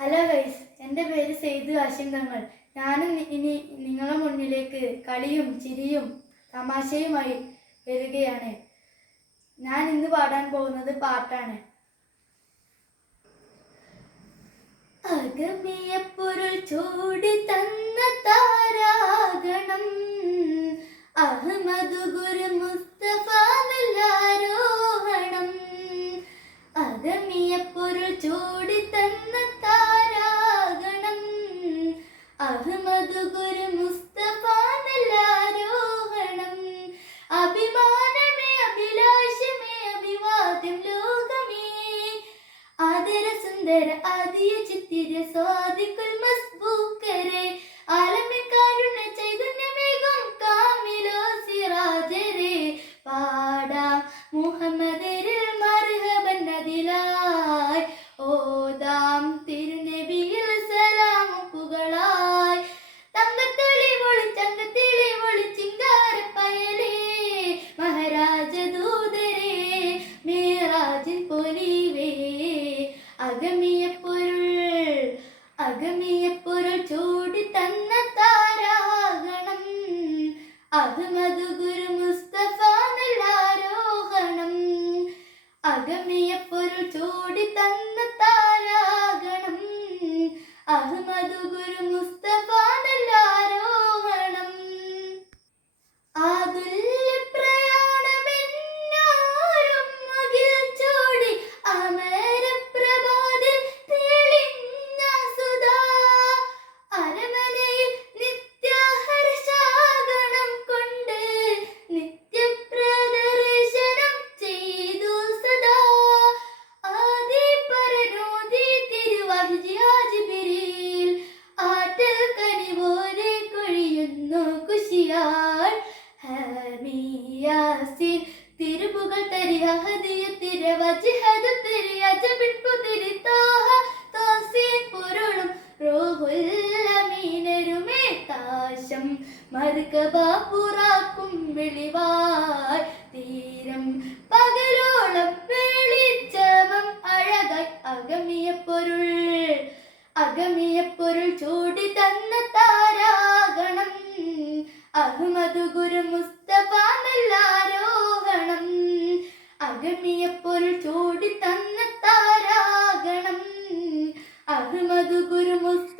Hello guys എന്റെ പേര് സെയ്തു ആശങ്കങ്ങൾ ഞാനും ഇനി നിങ്ങളുടെ മുന്നിലേക്ക് കളിയും ചിരിയും തമാശയുമായി വരികയാണ്. ഞാൻ ഇന്ന് പാടാൻ പോകുന്നത് പാട്ടാണ്. അകമിയപ്പൊരുൾ ചൂടി തന്ന സുന്ദര ആദിയ ചിത്തിര സ്വാദിക്കുൽ മസ്ബൂക്കരെ അഗമിയ ചൂടി തന്ന താരാഗണം. അഹമ്മദ് താശം മർക്കബ പുറാക്കും വെളിവായ്. തീരം പകലോളം വെളിച്ചമം അഴകായി. അഗമിയ പൊരുൾ അഗമിയ പൊരുൾ ചൂടി തന്ന താരാഗണം. അഹമ്മദ് ഗുരു മുസ്തഫ നെല്ലാരോഹണം. അഗമിയ പൊരുൾ ചൂടി തന്ന താരാഗണം. അഹമ്മദ് ഗുരു മുസ്തഫ